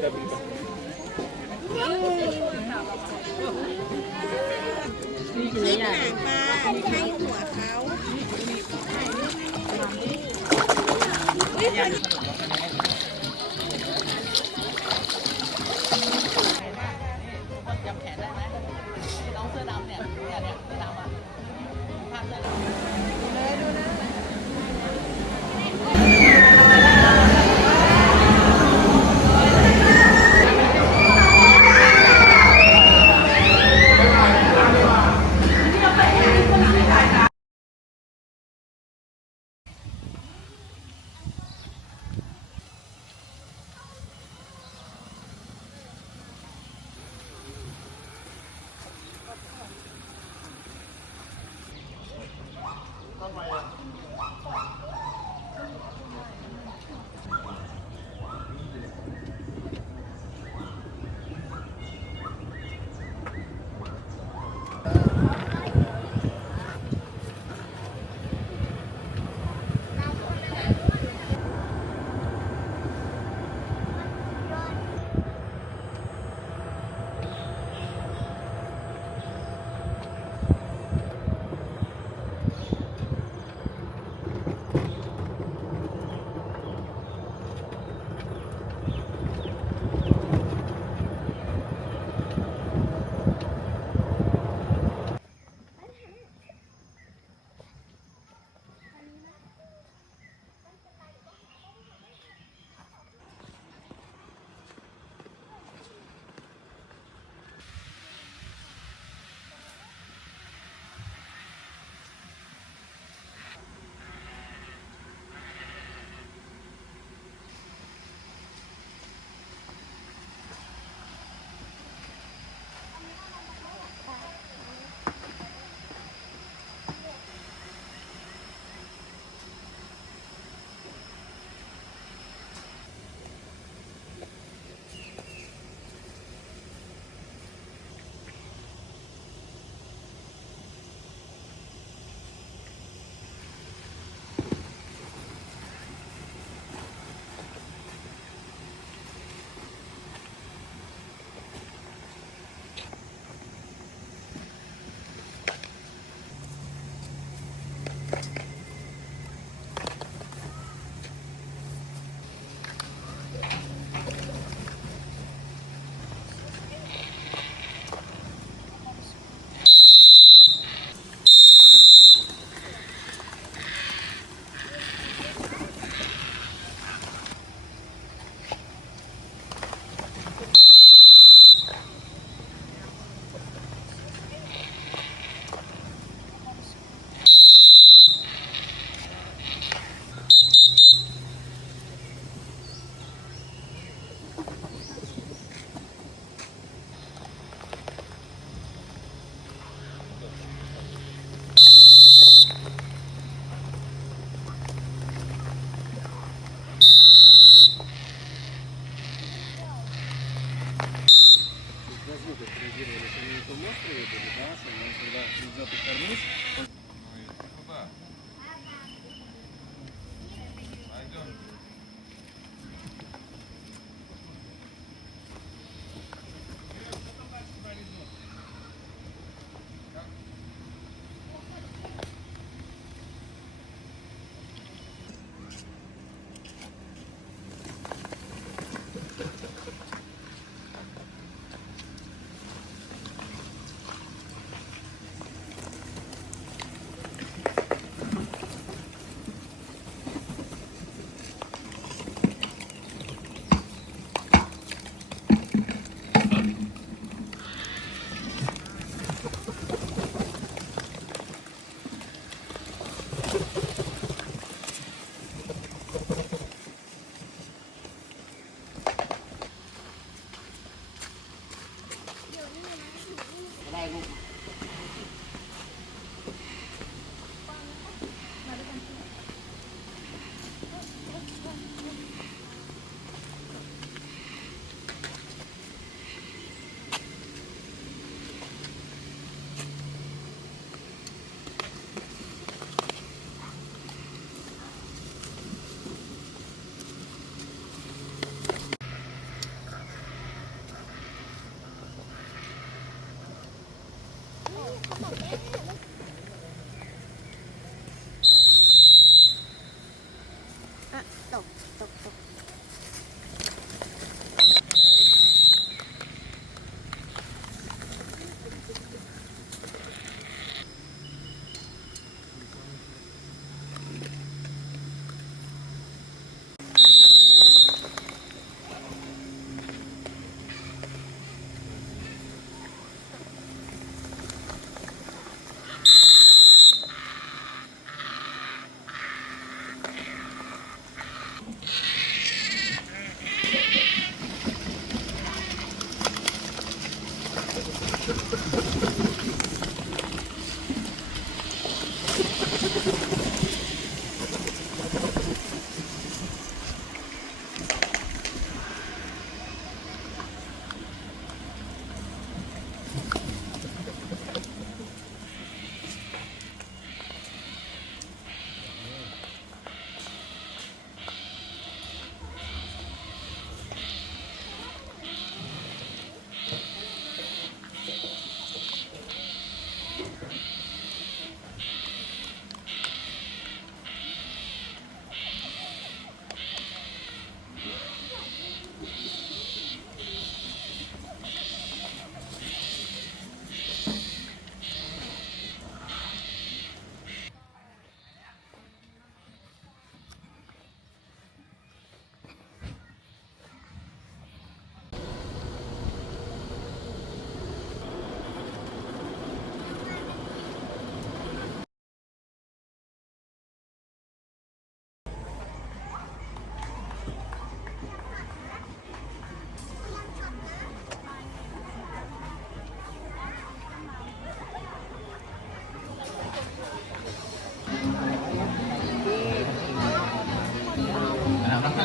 คิดหางปลาให้หัวเขาจำแขนได้ไหมน้องเสื้อดำเนี่ยเสื้อดำอ่ะภาพเสื้อดำ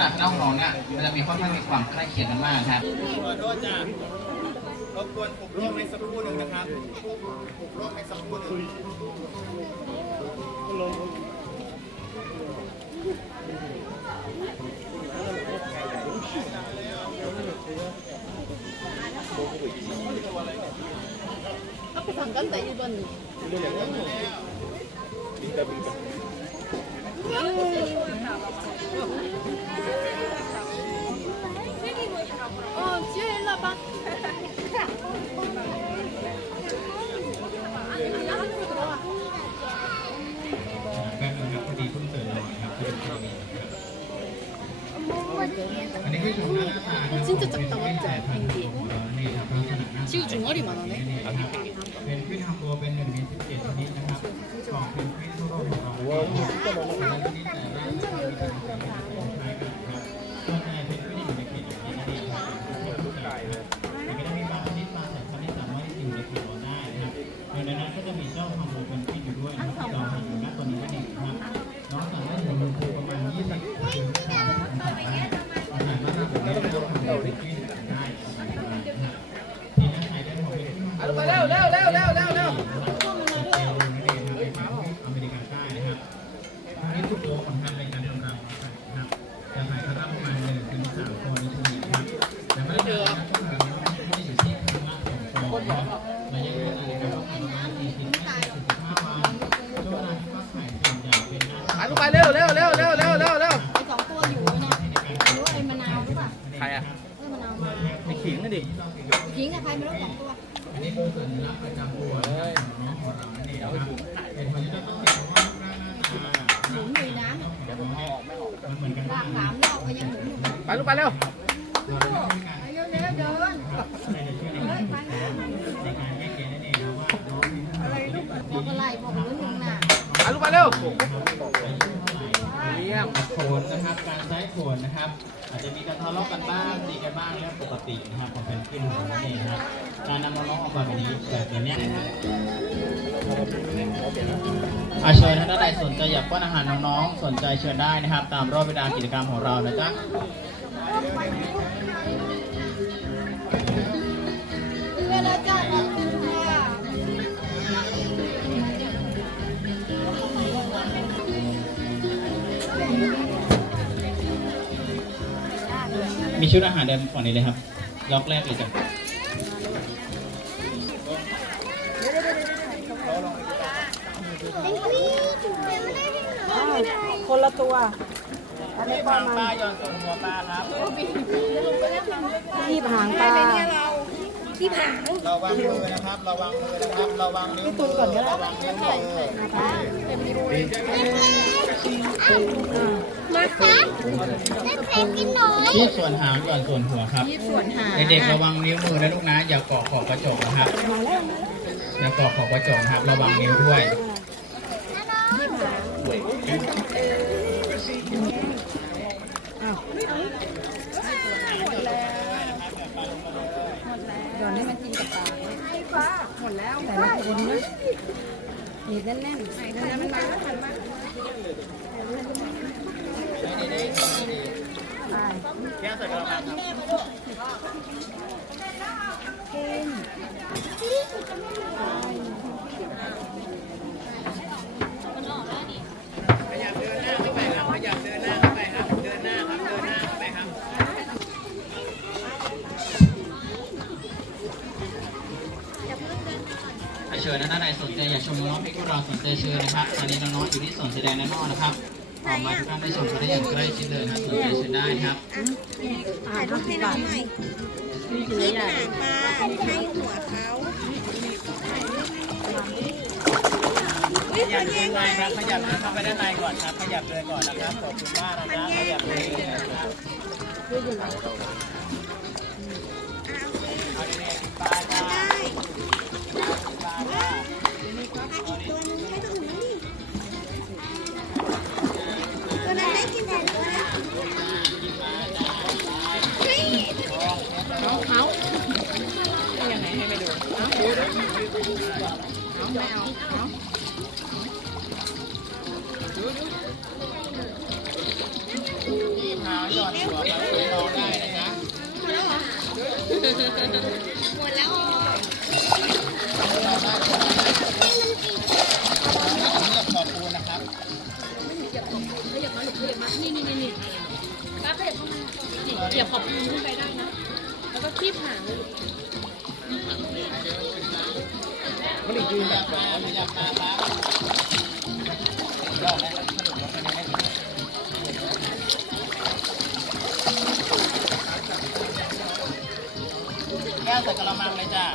นาดน้องน้องเนี่ยมันจะมีค่อนข้างมีความใกล้เคียงกันมากครับ ขอโทษจ้ะรบกวนปลุกโลกในสักครู่หนึ่งนะครับปลุกโลกในสักครู่หนึ่ง 앞에 잠깐다 1번. 지효 일로 와봐. 안으로 들어와. แป๊บนึงครับพอดีเพิ่งตื่นนอนครับที่เป็นทีวีครับอันนี้คือชมหน้าตาครับ 진짜 작다 맞죠? นี่ครับลักษณะหน้า 지효 종아리만 하네. เป็นควินฮัมโบเป็น1 ใน 17ชนิดนะครับของเป็นควินทั่วโลกของเราแล้วชนิดแต่ละชนิดแต่ละชนิดคล้ายกันครับส่วนใหญ่เป็นควินอยู่ในเขตอย่างนี้นั่นเองครับแต่ก็จะมีบางชนิดบางสายพันธุ์ที่สามารถอยู่ในเขตเราได้นะครับในนั้นก็จะมีเจ้าฮัมโบเป็นควินอยู่ด้วยนะครับเราเห็นอยู่ณตอนนี้นั่นเองครับน้องสามารถอยู่ในอุณหภูมิประมาณ20 องศาอาหารบ้านเราแบบนี้เราทำได้เป็นควินได้ที่นั่นไทยได้หมดเลย เร็วเร็วเร็วเร็วเร็วเร็ว อเมริกาใต้นะครับนี่ทุกตัวของทางในการทำรังนะครับจะถ่ายครั้งประมาณ1 ถึง 3 ตัวในช่วงนี้ครับแต่ไม่ได้เจอช่วงนี้ไม่ได้อยู่ที่ครั้งละ2 ตัวนะครับระยะเวลาในการทำประมาณ40 ถึง 45 วันช่วงเวลาที่ฟักไข่ส่วนใหญ่เป็นหน้า ไปลูกไปเร็วเร็วเร็วเร็วเร็วเร็วเร็ว ไอ้2 ตัวอยู่เนี่ยรู้ไอ้มะนาวหรือเปล่า ใครอ่ะ มะนาวมา ไอ้ขิงนะดิ ขิงกับใครไม่รู้2 ตัว อันนี้คือสัญลักษณ์ประจำตัวของน้องของเรานั่นเองนะครับเป็นคนที่ต้องเก็บเพราะว่าหน้า หมุนอยู่น้ำ มันเหมือนกัน ลาก3 รอบก็ยังหมุนอยู่ ไปลูกไปเร็ว เราได้มีการในช่วงนี้ในการแยกแยะนั่นเองนะว่าน้องมีอะไรลูก บอกอะไรบอกหมุนหนึ่งน่ะ ไปลูกไปเร็ว เยี่ยมโขนนะครับการใช้โขนนะครับ อาจจะมีการทะเลาะกันบ้างตีกันบ้างเรื่องปกตินะครับของเป็นขึ้นของนั่นเองนะครับการนำน้องๆออกมาแบบนี้แบบนี้นะครับเชิญท่านใดสนใจอยากป้อนอาหารน้องๆสนใจเชิญได้นะครับ ตามรอบเวลากิจกรรมของเรานะจ๊ะ เวลาจ้าเราค่ะ มีชุดอาหารเดิมฝั่งนี้เลยครับล็อกแรกเลยจ้ะ คนละตัว นี่ปลาปลาย้อนส่วนหัวปลาครับ ที่ผางปลาที่ผาง ระวังมือนะครับระวังมือนะครับระวังนิ้วมือระวังนิ้วมือ มาคะเล่นเพลงกินหน่อย ที่ส่วนหางหย่อนส่วนหัวครับ ที่ส่วนหาง เด็กๆระวังนิ้วมือนะลูกนะอย่าเกาะขอบกระจกนะครับอย่าเกาะขอบกระจกนะครับระวังนิ้วด้วย โดนให้มันกินกับปลาหมดแล้วแต่ละคนนะหนีบแน่นๆแล้วมันมาแล้วหันมา แก้ใส่กระมังครับ ขยับเดินหน้าเข้าไปครับ ขยับเดินหน้าเข้าไปครับ เดินหน้าครับ เดินหน้าเข้าไปครับ เชิญนะท่านใดสนใจอยากชมน้องๆที่พวกเราสนใจเชิญนะครับตอนนี้น้องๆอยู่ที่สวนแสดงด้านนอกนะครับออกมาทุกท่านได้ชมกันได้อย่างใกล้ชิดเลยนะสนใจเชิญได้ครับ ถ่ายรูปให้น้องหน่อยที่ผางปลาให้หัวเขา ขยับเดินในครับ ขยับเดินเข้าไปด้านในก่อนครับ ขยับเดินก่อนนะครับ ขอบคุณมากนะครับขยับเดินนะครับเอาเด็กๆปลาจ้า ได้ปลาอีกตัวนึงให้ตัวอื่นนี่ตัวนั้นได้กินแต่ตัวนั้นเฮ้ย เขายังไงให้ไปดูเอาไม่เอาเอา ที่ผา หยอดหัวมาคุยลองได้นะจ๊ะ หมดแล้วอ๋อ ลองได้ขอบคุณนะครับ เหยียบขอบคุณขึ้นไปได้นะ แล้วก็คีบหางเลย มันอีกยืนแบบอยากมาครับยอดแล้วแก้วใส่กระมังเลยจ้า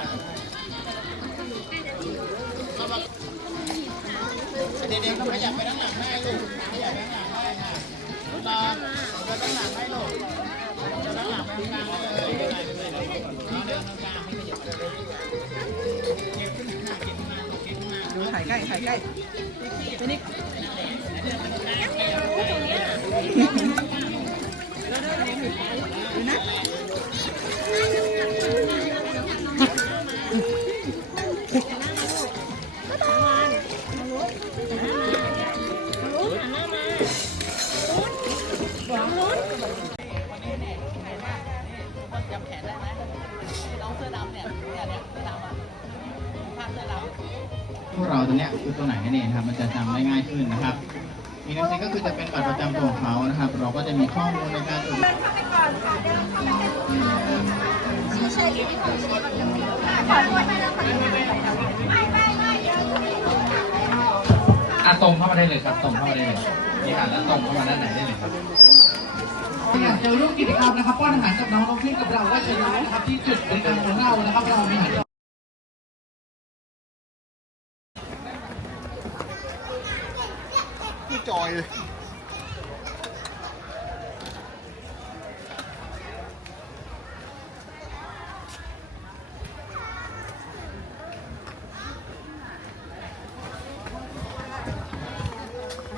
เด็กๆก็ขยับไปด้านหลังให้ลูกขยับไปด้านหลังให้ค่ะรอไปด้านหลังให้ลูกด้านหลังไปกลางเลยเอาเดินกลางให้ขยับดูถ่ายใกล้ถ่ายใกล้ไปนี่ดูนะพวกเราตัวเนี้ยคือตัวไหนนั่นเองครับมันจะจำได้ง่ายขึ้นนะครับมีนักเรียนก็คือจะเป็นบัตรประจำตัวของเขานะครับ เราก็จะมีข้อมูลในการตรวจตรงเข้ามาได้เลยครับตรงเข้ามาได้เลยนี่ค่ะแล้วตรงเข้ามาด้านไหนได้เลยครับอยากจะร่วมกิจกรรมนะครับป้อนอาหารกับน้องน้องที่กับเราว่าจะรู้นะครับที่จุดบริการของเรานะครับเรามีอาหารจอยเลย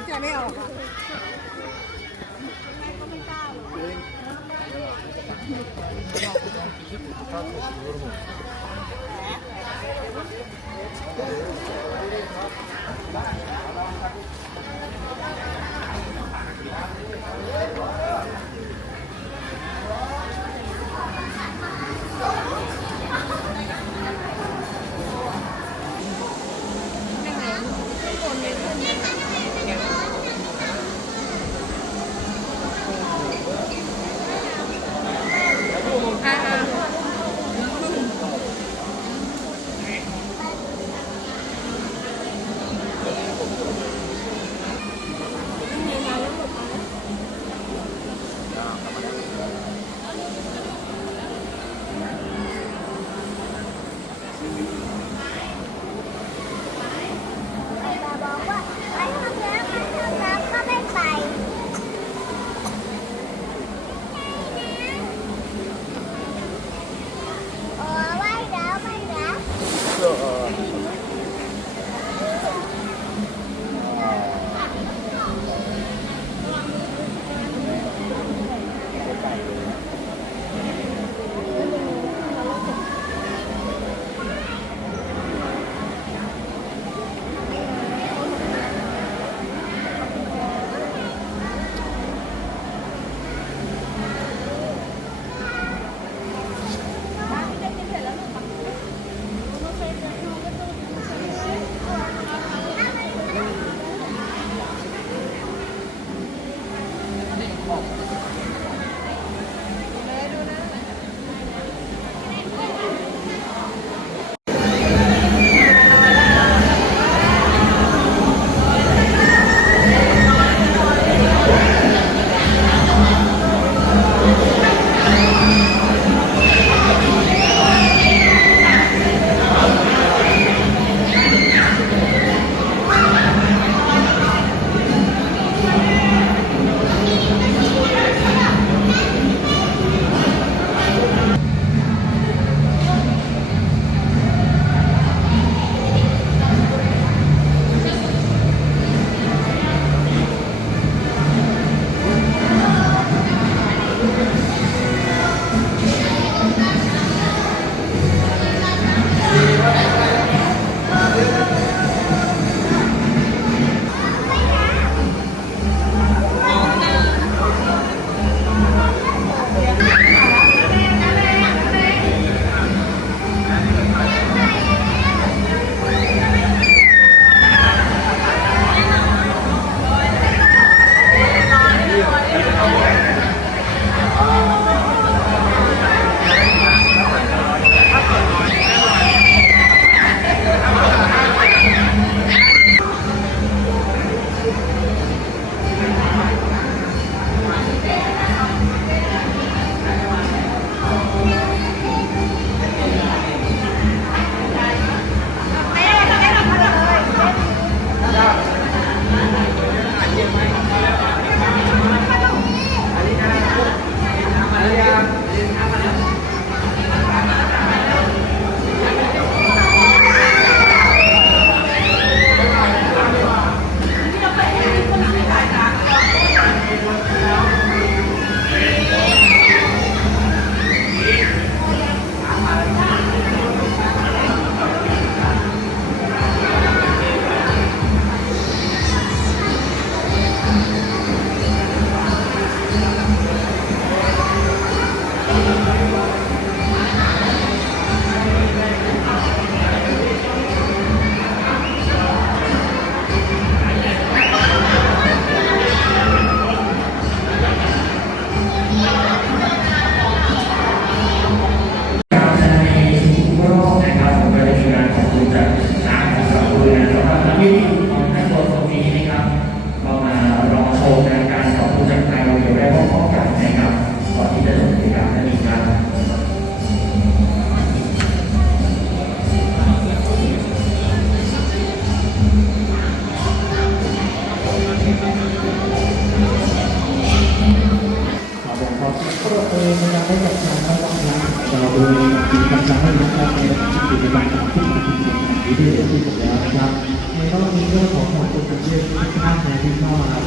จะไม่ออกอ่ะ เ ที่เข้ามา